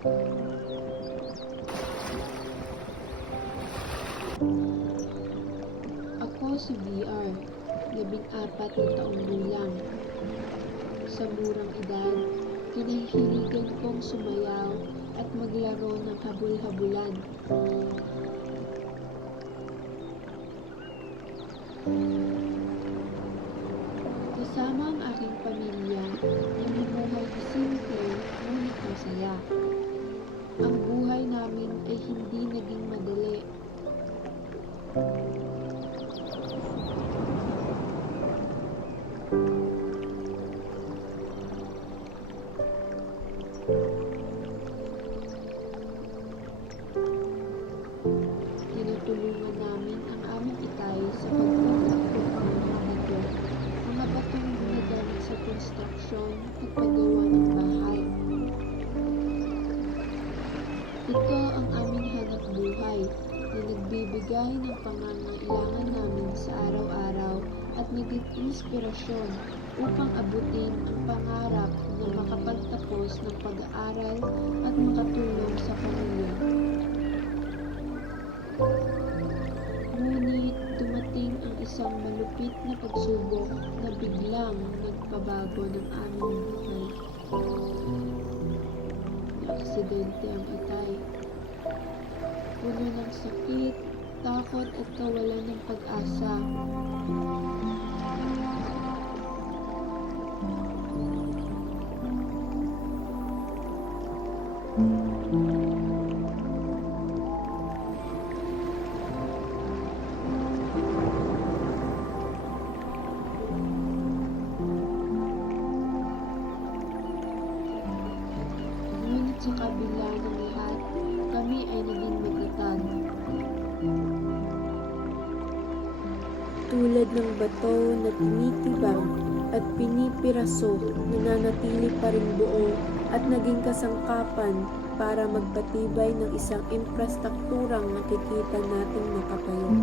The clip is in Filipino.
Ako si VR, 14 na taong gulang. Sa murang edad, kinahihiligan kong sumayaw at maglaro ng habul-habulan. Kasama ang aking pamilya, namumuhay na simple ngunit masaya. Ang buhay namin ay hindi naging madali. Tinutulungan namin ang aming itay sa pagpapakot ng mga batong ginagamit sa konstruksyon at paggawa ng bahay. Ito ang aming hanap buhay na nagbibigay ng pangangailangan namin sa araw-araw at naging inspirasyon upang abutin ang pangarap na makapagtapos ng pag-aaral at makatulong sa pamilya. Ngunit dumating ang isang malupit na pagsubok na biglang nagpabago ng aming buhay. Naaksidente ang itay. Puno ng sakit, takot at kawalan ng pag-asa. Ngunit sa kabila ng lahat, kami ay naging matatag. Tulad ng bato na tinitibang at pinipiraso, nananatili pa rin buo at naging kasangkapan para magpatibay ng isang infrastrukturang nakikita nating nakatayo.